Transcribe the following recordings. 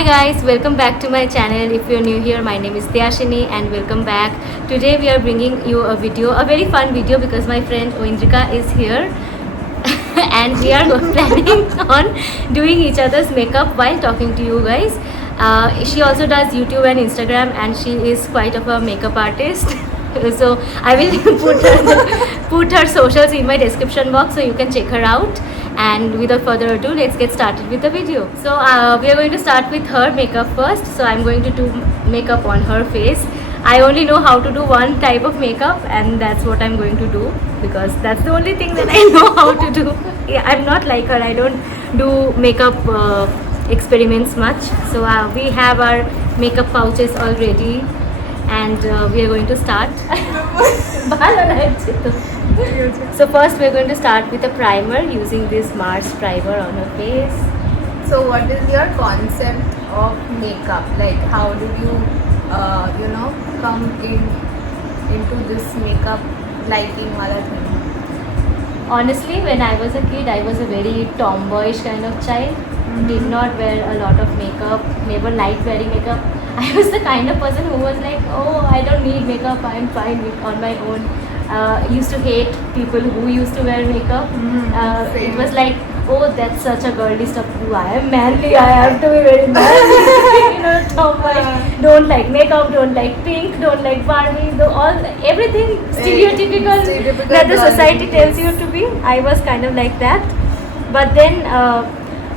Hi guys, welcome back to my channel. If you're new here, my name is Tyashini and welcome back. Today we are bringing you a video, a very fun video because my friend Oindrika is here and we are planning on doing each other's makeup while talking to you guys. She also does YouTube and Instagram and she is quite of a makeup artist. So I will put her socials in my description box so you can check her out. And without further ado, let's get started with the video. So we are going to start with her makeup first. So I'm going to do makeup on her face. I only know how to do one type of makeup and that's what I'm going to do because that's the only thing that I know how to do. Yeah, I'm not like her. I don't do makeup experiments much. So we have our makeup pouches already and we are going to start. So first we are going to start with a primer using this Mars primer on her face. So what is your concept of makeup? Like how did you, come into this makeup liking wala thing? Honestly, when I was a kid, I was a very tomboyish kind of child. Did not wear a lot of makeup, never liked wearing makeup. I was the kind of person who was like, oh, I don't need makeup, I'm fine on my own. Used to hate people who used to wear makeup. It was like, oh, that's such a girly stuff. Oh, I am manly, I have to be very manly. Tomboy. Don't like makeup, don't like pink, don't like Barbie, everything stereotypical that the society tells you to be. I was kind of like that. But then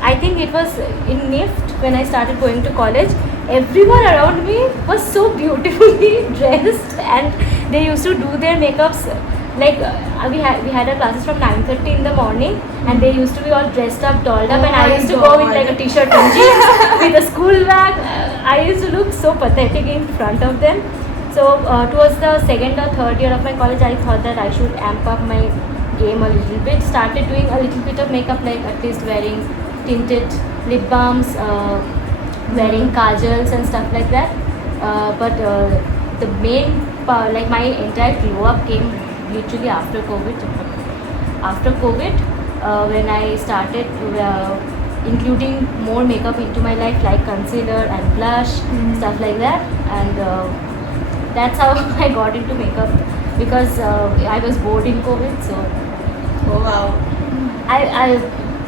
I think it was in NIFT when I started going to college. Everyone around me was so beautifully dressed and they used to do their makeups like we had our classes from 9:30 in the morning and they used to be all dressed up, dolled up, and I used to go with like a t-shirt and jeans with a school bag. I used to look so pathetic in front of them. So towards the second or third year of my college, I thought that I should amp up my game a little bit. Started doing a little bit of makeup, like at least wearing tinted lip balms, wearing kajals and stuff like that. But the main like my entire glow up came literally after COVID. After COVID, when I started including more makeup into my life, like concealer and blush, stuff like that, and that's how I got into makeup because I was bored in COVID. So, Oh wow.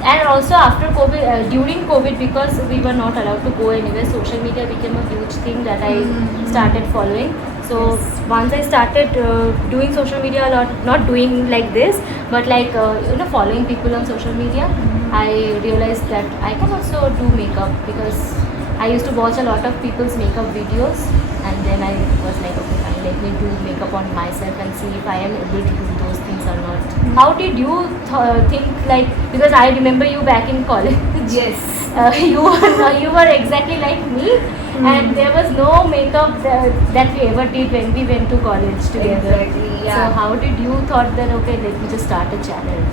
And also after COVID, during COVID, because we were not allowed to go anywhere, social media became a huge thing that I started following. So once I started doing social media a lot, not doing like this, but like following people on social media, I realized that I can also do makeup because I used to watch a lot of people's makeup videos, and then I was like, okay, fine, let me do makeup on myself and see if I am able to do those things or not. How did you think, like, because I remember you back in college. Yes. You were exactly like me, and there was no makeup that we ever did when we went to college together. Exactly, yeah. So how did you thought that, okay, let me just start a channel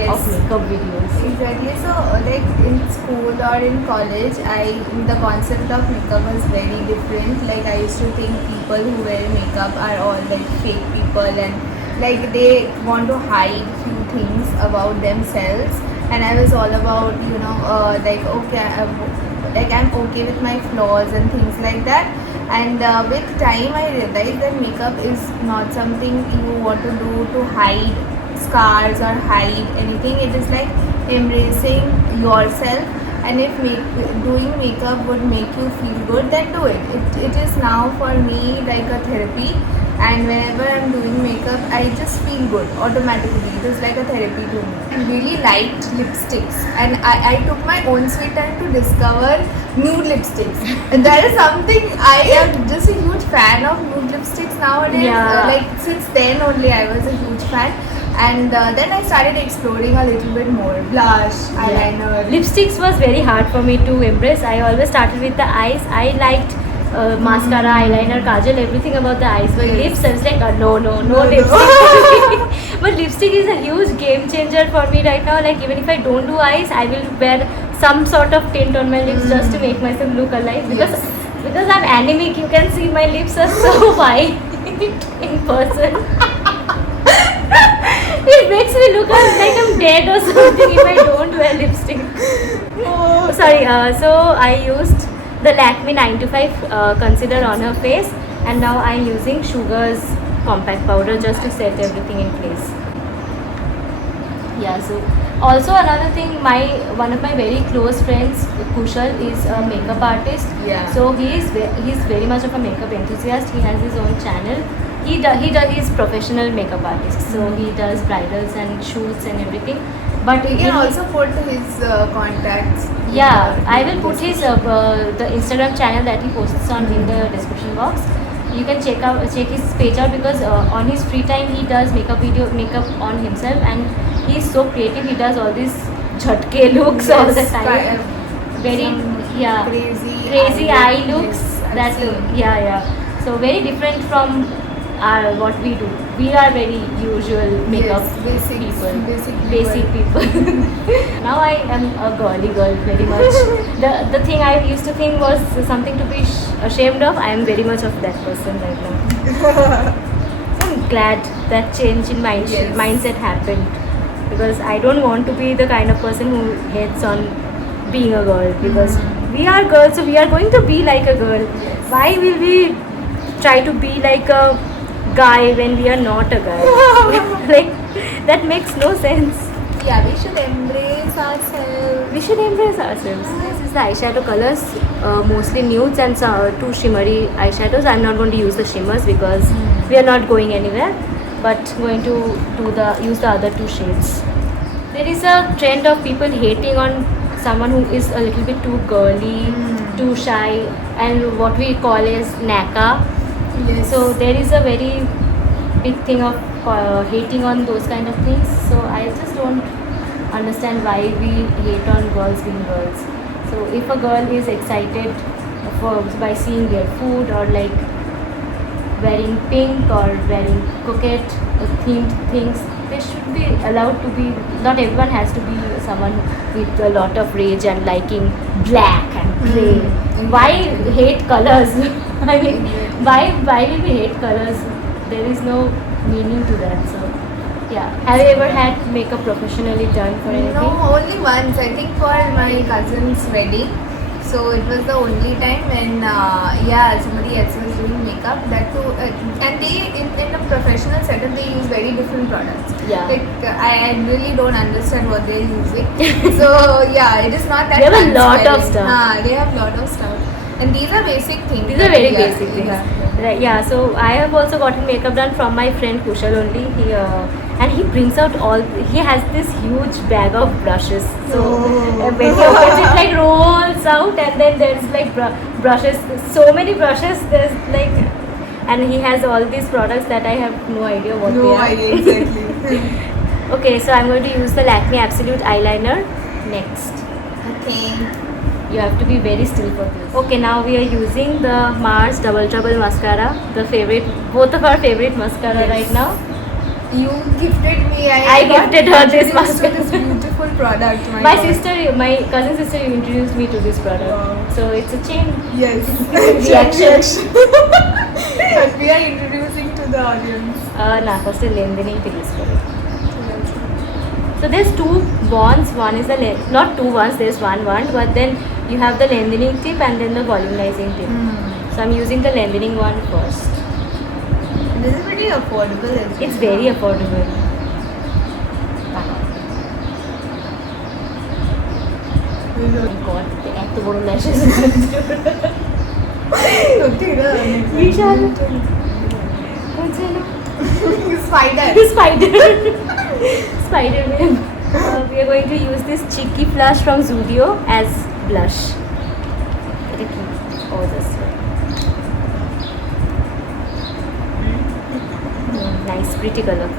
of makeup videos? Exactly. So like in school or in college, the concept of makeup was very different. Like I used to think people who wear makeup are all like fake people and like they want to hide few things about themselves. And I was all about like okay, I'm okay with my flaws and things like that. And with time I realized that makeup is not something you want to do to hide scars or hide anything. It is like embracing yourself, and if doing makeup would make you feel good, then do it. It is now for me like a therapy, and whenever I'm doing makeup I just feel good automatically. It is like a therapy to me. I really liked lipsticks and I took my own sweet time to discover nude lipsticks. And that is something I am just a huge fan of nude lipsticks nowadays. Yeah. Like since then only I was a huge fan. And then I started exploring a little bit more. Blush, eyeliner. Lipsticks was very hard for me to embrace. I always started with the eyes. I liked mascara, eyeliner, kajal, everything about the eyes. But lips, I was like, no lipstick. But lipstick is a huge game changer for me right now. Like even if I don't do eyes, I will wear some sort of tint on my lips just to make myself look alive. Because I'm anemic, you can see my lips are so white in person. It makes me look like I'm dead or something if I don't wear lipstick. Oh, Sorry, so I used the Lakme 925 concealer on her face, and now I'm using Sugar's compact powder just to set everything in place. Yeah, so also another thing, one of my very close friends, Kushal, is a makeup artist. Yeah. So he's very much of a makeup enthusiast. He has his own channel. He's professional makeup artist. So he does bridals and shoots and everything. But We can also put his contacts. yeah, I will put his the Instagram channel that he posts on in the description box. You can check his page out, because on his free time he does makeup on himself, and he's so creative. He does all these jhatke looks all the time. Very yeah, crazy eye looks. That's yeah. So very different from what we do. We are very usual makeup basic people. Now I am a girly girl very much. The thing I used to think was something to be ashamed of, I am very much of that person right now. So I'm glad that change in mindset happened, because I don't want to be the kind of person who hates on being a girl, because we are girls, so we are going to be like a girl. Why will we try to be like a guy when we are not a guy? Like, that makes no sense. Yeah, we should embrace ourselves. We should embrace ourselves. This is the eyeshadow colors, mostly nudes and two shimmery eyeshadows. I'm not going to use the shimmers because we are not going anywhere, but going to use the other two shades. There is a trend of people hating on someone who is a little bit too girly, too shy, and what we call as naka. Yes. So there is a very big thing of hating on those kind of things. So I just don't understand why we hate on girls being girls. So if a girl is excited by seeing their food, or like wearing pink or wearing coquette or themed things, they should be allowed to be. Not everyone has to be someone with a lot of rage and liking black and grey. Why hate colors? I mean, why will we hate colors? There is no meaning to that. So yeah, have you ever had makeup professionally done for anything? No, only once. I think for my cousin's wedding. So it was the only time when somebody else was doing makeup. That too, and they in a professional setup they use very different products. Yeah. Like I really don't understand what they're using. So yeah, it is not that. They have a lot of transparent. stuff. They have a lot of stuff, and these are basic things. These are very basic things. Exactly. Right, yeah, so I have also gotten makeup done from my friend Kushal only. He brings out he has this huge bag of brushes. So when he opens it, like rolls out, and then there's like brushes, so many brushes. There's like, and he has all these products that I have no idea what they are. No idea exactly. Okay, so I'm going to use the Lakme Absolute eyeliner next. Okay. You have to be very still for this. Okay, now we are using the Mars Double Trouble mascara, both of our favorite mascara right now. You gifted me. I gifted her this introduced to mascara. this beautiful product. My God. cousin sister introduced me to this product. Wow. So it's a chain Yes. reaction. But we are introducing to the audience. First lengthening piece for it. So there's two wands. One is not two wands. There's one wand, but then you have the lengthening tip and then the volumizing tip. So I'm using the lengthening one first. This is pretty affordable. It's very affordable. Oh God, এত বড় lashes. বিশাল। হচ্ছে না? Spider. Spider web. We are going to use this cheeky flush from Zudio as blush. এটা কি? Oh, this one. Nice, pretty color.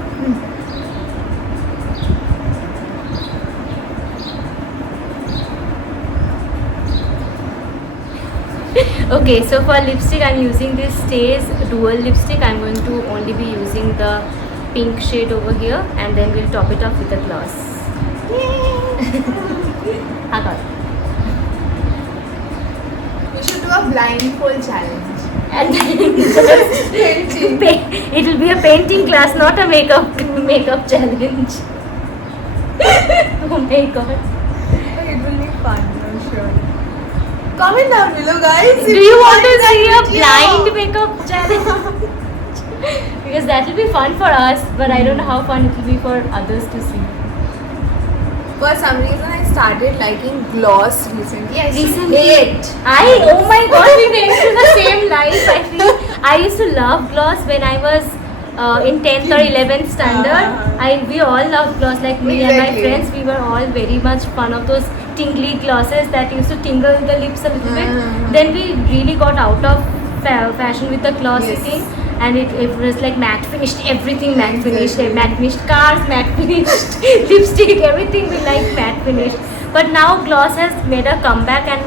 Okay, so for lipstick I'm using this Stays dual lipstick. I'm going to only be using the pink shade over here, and then we'll top it up with a gloss. We should do a blindfold challenge. And Painting. it will be a painting class, not a makeup challenge. Oh my God. It will be fun, I'm sure. Comment down below, guys. Do if you want to that see a video. blind makeup challenge? Because that will be fun for us, but I don't know how fun it will be for others to see. For some reason, I started liking gloss recently. I used to Recently? hate. Oh my god, we went through the same life. I feel I used to love gloss when I was in 10th or 11th standard. We all loved gloss, like me and my Exactly. friends. We were all very much fun of those tingly glosses that used to tingle the lips a little bit. Then we really got out of fashion with the glossy Yes. thing. And it was like matte finished, everything matte finished, Exactly. matte finished cars, matte finished lipstick, everything we like matte finished. But now gloss has made a comeback, and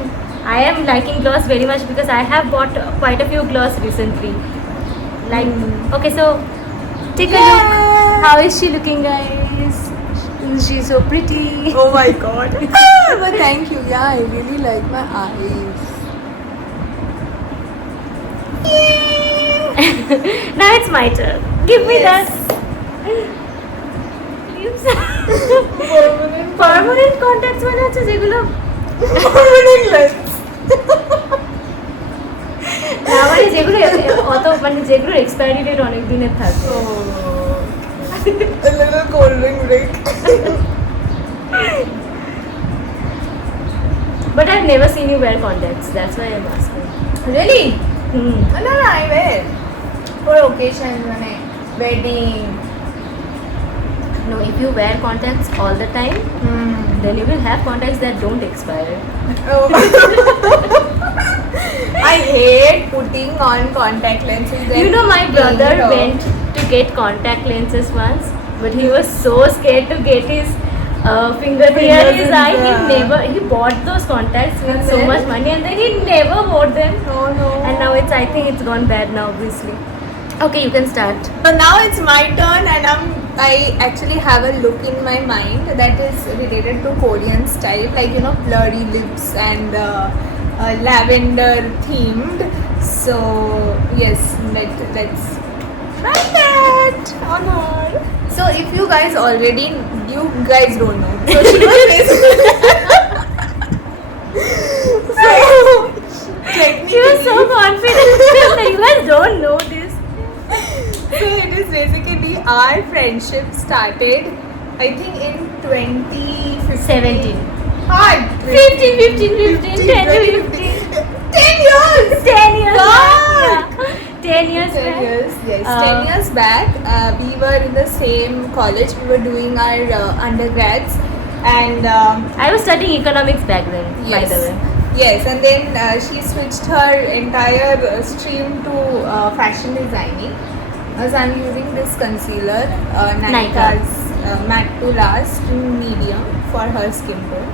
I am liking gloss very much because I have bought quite a few gloss recently. Like, okay, so take a look. How is she looking, guys? She's so pretty. Oh my god. But thank you. Yeah, I really like my eyes. Now it's my turn. Give me Yes. that. Lips. Permanent contacts মানে হচ্ছে যেগুলো Permanent lens. না মানে যেগুলো অত মানে যেগুলো expiry date অনেক দিনের থাকে Oh. A little golden ring. But I've never seen you wear contacts. That's why I'm asking. Really? Hmm. No, I wear. For occasions, wedding. No, if you wear contacts all the time, then you will have contacts that don't expire. Oh. I hate putting on contact lenses. Then You know, my brother taking it off. went to get contact lenses once, but he was so scared to get his finger near Fingers his in eye. the- He bought those contacts with And so then? much money, and then he never wore them. Oh no. And now I think it's gone bad now, obviously. Okay, you can start. So now it's my turn, and I actually have a look in my mind that is related to Korean style, like blurry lips and lavender themed. So yes, let's try that. Honor. So if you guys don't know. So she was basically. So She was so confident that you guys don't know this. So it is basically our friendship started, I think in 2015. 17. Hard. 15, 10 to 15. 10 years. 10 years God. back. Yeah. 10 years 10 back. years, yes. Uh, 10 years back, we were in the same college. We were doing our undergrads, and I was studying economics back then, by yes. the way. Yes, and then she switched her entire stream to fashion designing. As I'm using this concealer, Nykaa's Matte to Last medium for her skin tone.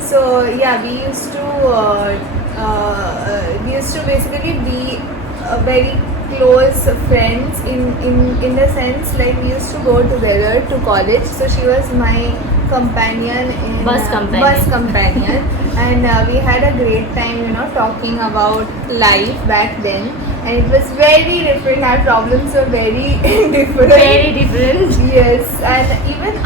So yeah, we used to basically be very close friends in the sense like we used to go together to college. So she was my companion in Bus companion. bus companion. And we had a great time, talking about life back then. And it was very different. Our problems were very different. Very different. Yes, and even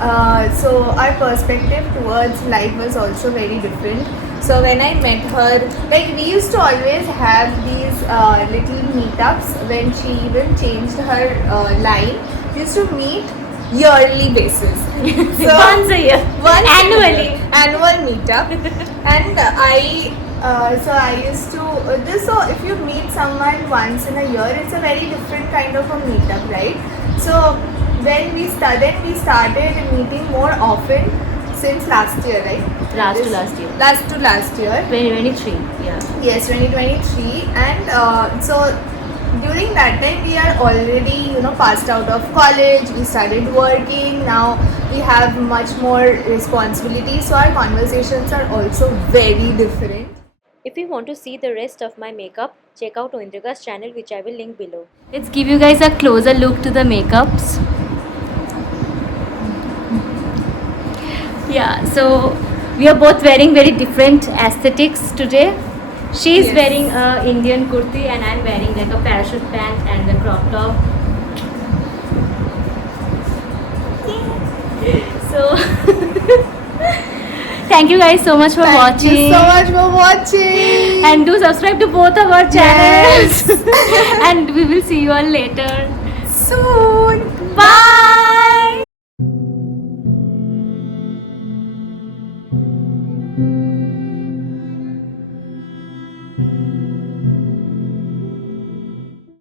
our perspective towards life was also very different. So when I met her, like we used to always have these little meetups. When she even changed her line, we used to meet yearly basis. So Once a year. once Annually. annual meetup. And so I used to so if you meet someone once in a year, it's a very different kind of a meetup, right? So then we started meeting more often since last year, right? Last to last year. Last to last year. 2023. Yeah. Yes, 2023. And so during that time we are already passed out of college. We started working. Now we have much more responsibility, so our conversations are also very different. If you want to see the rest of my makeup, check out Oindrika's channel, which I will link below. Let's give you guys a closer look to the makeups. Yeah, so we are both wearing very different aesthetics today. She's Yes. wearing a Indian kurti and I'm wearing like a parachute pant and a crop top. So thank you guys so much for Thank watching. you so much for watching. And do subscribe to both of our channels. And we will see you all later. Soon. Bye.